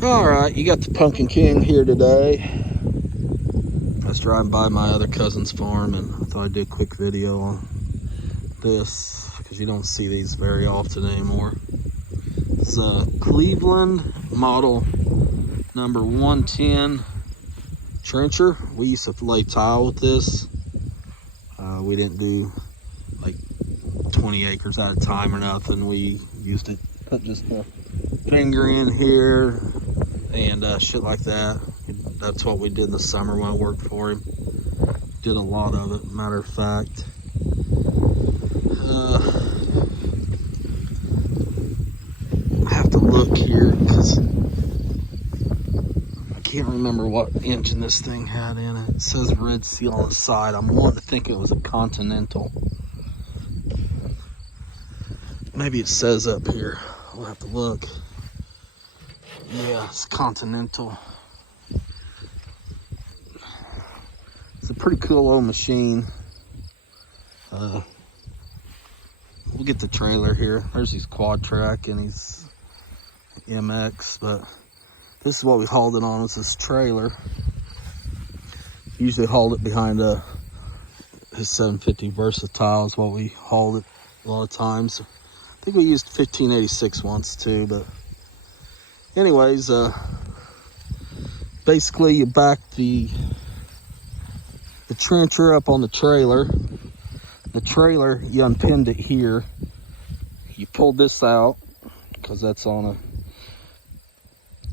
Alright, you got the Pumpkin King here today. I was driving by my other cousin's farm and I thought I'd do a quick video on this because you don't see these very often anymore. It's a Cleveland model number 110 trencher. We used to lay tile with this. We didn't do like 20 acres at a time or nothing. We used it, put just a finger in here and shit like that. That's what we did in the summer when I worked for him. Did a lot of it, matter of fact. I have to look here because I can't remember what engine this thing had in it. It says Red Seal on the side. I'm wanting to think it was a Continental. Maybe it says up here. I'll have to look. Yeah, it's Continental. It's a pretty cool old machine. We'll get the trailer here. There's his quad track and his MX, but this is what we hauled it on, is this trailer. Usually hauled it behind his 750 Versatile is what we hauled it a lot of times. I think we used 1586 once too, but anyways, basically you back the trencher up on the trailer. The trailer, you unpinned it here. You pulled this out because that's on a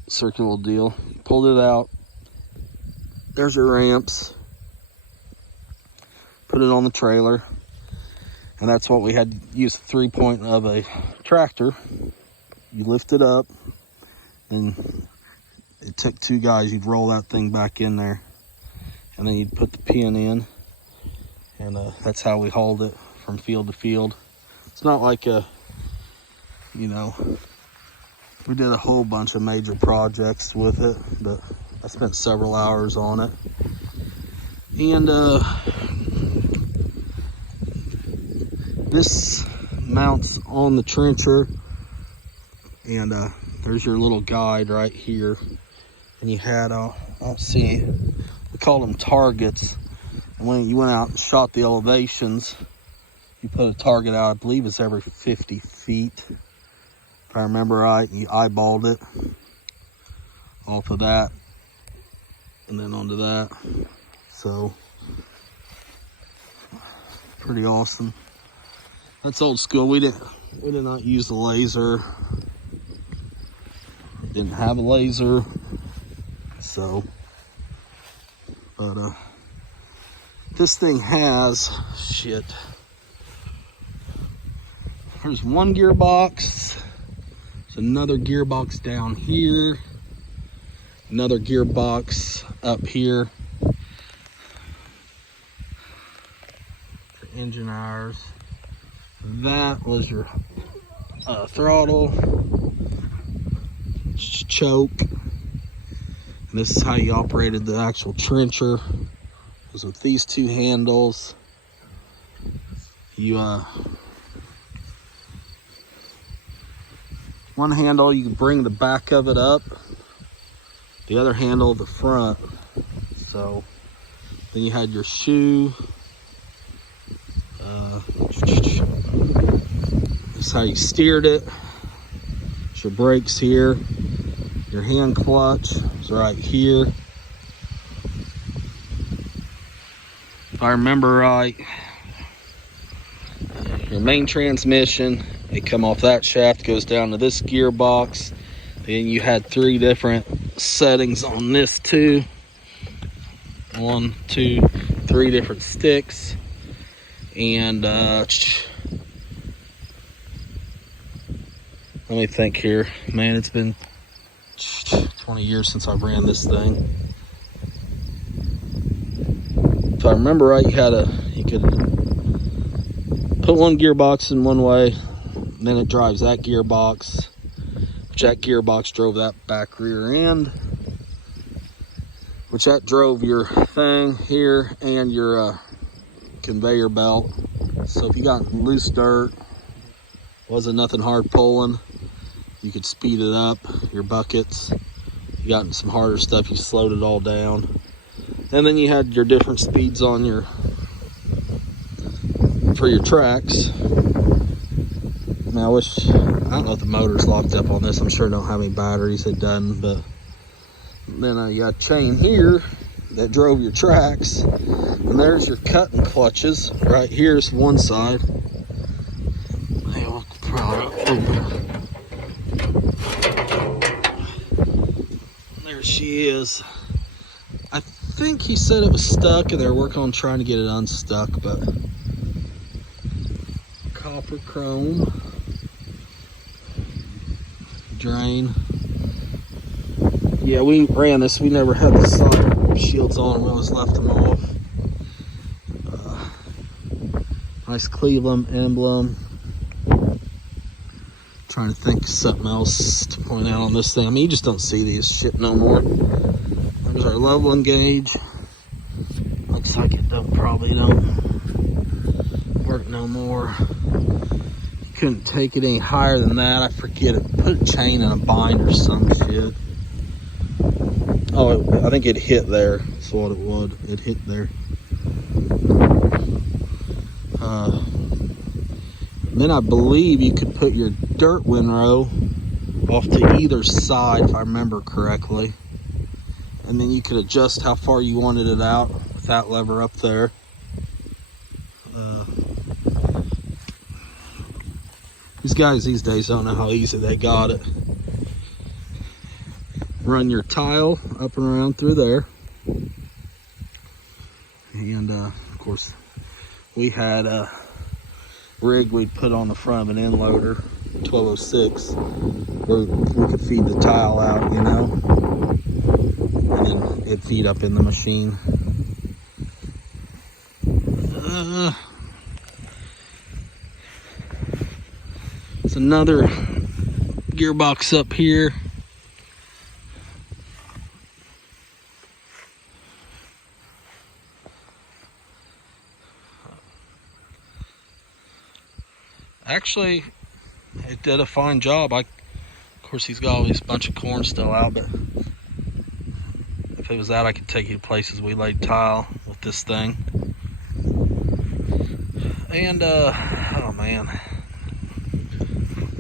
circular deal. You pulled it out. There's your ramps. Put it on the trailer. And that's what we had to use, the 3-point of a tractor. You lift it up, and it took 2 guys. You'd roll that thing back in there, and then you'd put the pin in, and that's how we hauled it from field to field. It's not like we did a whole bunch of major projects with it, but I spent several hours on it. And this mounts on the trencher, and there's your little guide right here. And you had, let's see, we called them targets. And when you went out and shot the elevations, you put a target out, I believe it's every 50 feet. If I remember right, you eyeballed it off of that and then onto that. So, pretty awesome. That's old school. We did not use the laser. Didn't have a laser. So, but this thing has shit. There's one gearbox. There's another gearbox down here. Another gearbox up here. The engine hours. That was your throttle, choke. And this is how you operated the actual trencher. It was with these 2 handles. You one handle, you can bring the back of it up. The other handle, the front. So then you had your shoe. This is how you steered it. There's your brakes here. Your hand clutch is right here. If I remember right, your main transmission, it come off that shaft, goes down to this gearbox. Then you had 3 different settings on this too. 1, 2, 3 different sticks. And let me think here. Man, it's been 20 years since I ran this thing. If I remember right, you could put one gearbox in one way, and then it drives that gearbox, which that gearbox drove that back rear end, which that drove your thing here and your conveyor belt. So if you got loose dirt, wasn't nothing hard pulling, you could speed it up, your buckets, you got some harder stuff, you slowed it all down. And then you had your different speeds on your, for your tracks. Now I don't know if the motor's locked up on this. I'm sure it don't have any batteries. It doesn't, but then you got a chain here that drove your tracks, and there's your cutting clutches. Right here's one side. Hey, we'll probably open. There she is. I think he said it was stuck, and they're working on trying to get it unstuck, but copper chrome drain. Yeah, we ran this. We never had the side shields on. We always left them off. Nice Cleveland emblem. Trying to think of something else to point out on this thing. I mean, you just don't see these shit no more. There's our leveling gauge. Looks like it probably don't work no more. Couldn't take it any higher than that. I forget it. Put a chain in a bind or some shit. Oh, I think it hit there. That's what it would. It hit there. Then I believe you could put your dirt windrow off to either side, if I remember correctly. And then you could adjust how far you wanted it out with that lever up there. These guys these days don't know how easy they got it. Run your tile up and around through there. And of course, we had a rig we'd put on the front of an end loader, 1206, where we could feed the tile out, you know, and then it'd feed up in the machine. There's another gearbox up here. Actually, it did a fine job. Of course, he's got all this bunch of corn still out, but if it was that, I could take you to places we laid tile with this thing. And, oh man,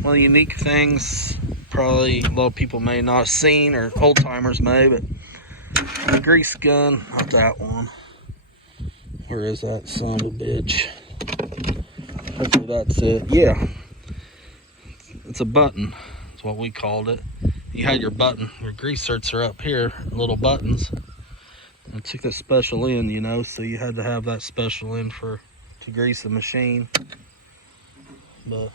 one of the unique things probably a lot of people may not have seen, or old timers may, but the grease gun, not that one. Where is that son of a bitch? Hopefully that's it. Yeah, it's a button. That's what we called it. You had your button. Your grease certs are up here, little buttons. I took that special end, you know, so you had to have that special end to grease the machine. But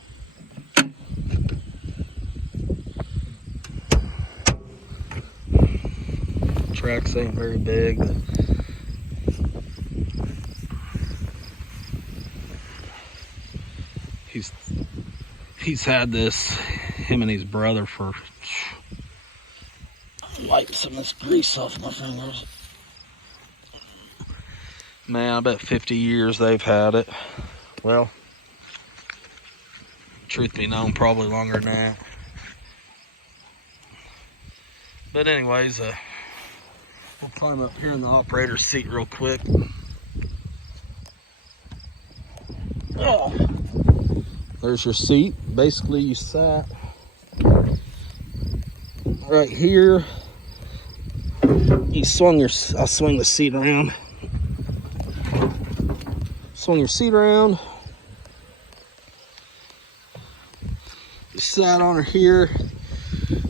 tracks ain't very big. But he's had this, him and his brother, for, wipe some of this grease off my fingers. Man, I bet 50 years they've had it. Well, truth be known, probably longer than that. But anyways, we'll climb up here in the operator's seat real quick. Oh, there's your seat. Basically, you sat right here. You I'll swing the seat around. Swing your seat around. You sat on her here.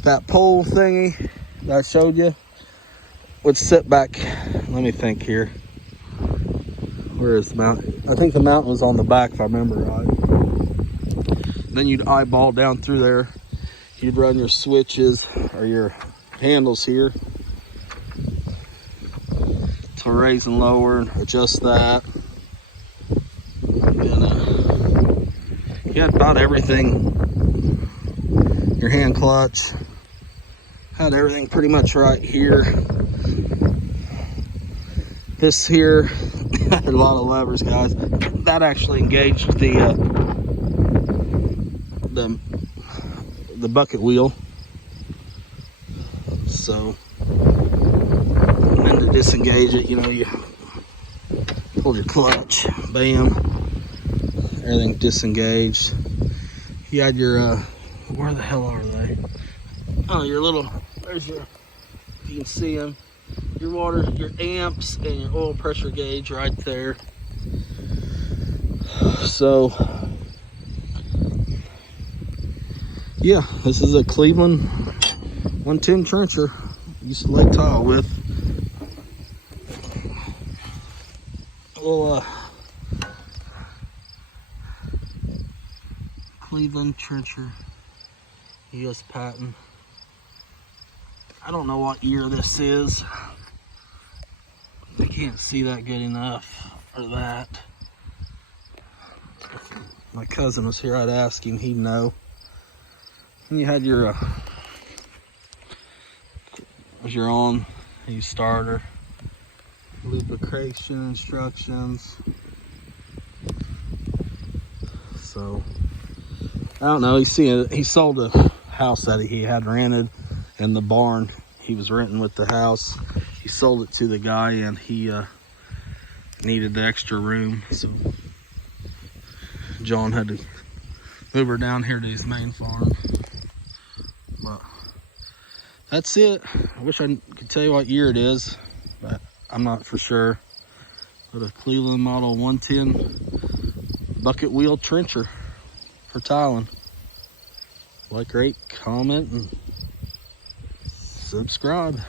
That pole thingy that I showed you would sit back. Let me think here. Where is the mountain? I think the mountain was on the back, if I remember right. Then you'd eyeball down through there. You'd run your switches or your handles here to raise and lower and adjust that. And you had about everything. Your hand clutch. Had everything pretty much right here. This here had a lot of levers, guys. That actually engaged the bucket wheel. So, and then to disengage it, you know, you pull your clutch, bam, everything disengaged. You had your, where the hell are they? Oh, your little, there's your, you can see them, your water, your amps, and your oil pressure gauge right there. So, yeah, this is a Cleveland 110 trencher. Used to lay tile with. A little Cleveland trencher, US patent. I don't know what year this is. I can't see that good enough, or that. If my cousin was here, I'd ask him, he'd know. And you had your, as you're on, your starter, lubrication instructions. So, I don't know, he sold a house that he had rented, and the barn he was renting with the house. He sold it to the guy, and he needed the extra room, so John had to move her down here to his main farm. But that's it. I wish I could tell you what year it is, but I'm not for sure. But a Cleveland Model 110 bucket wheel trencher for tiling. Like, rate, comment, and subscribe.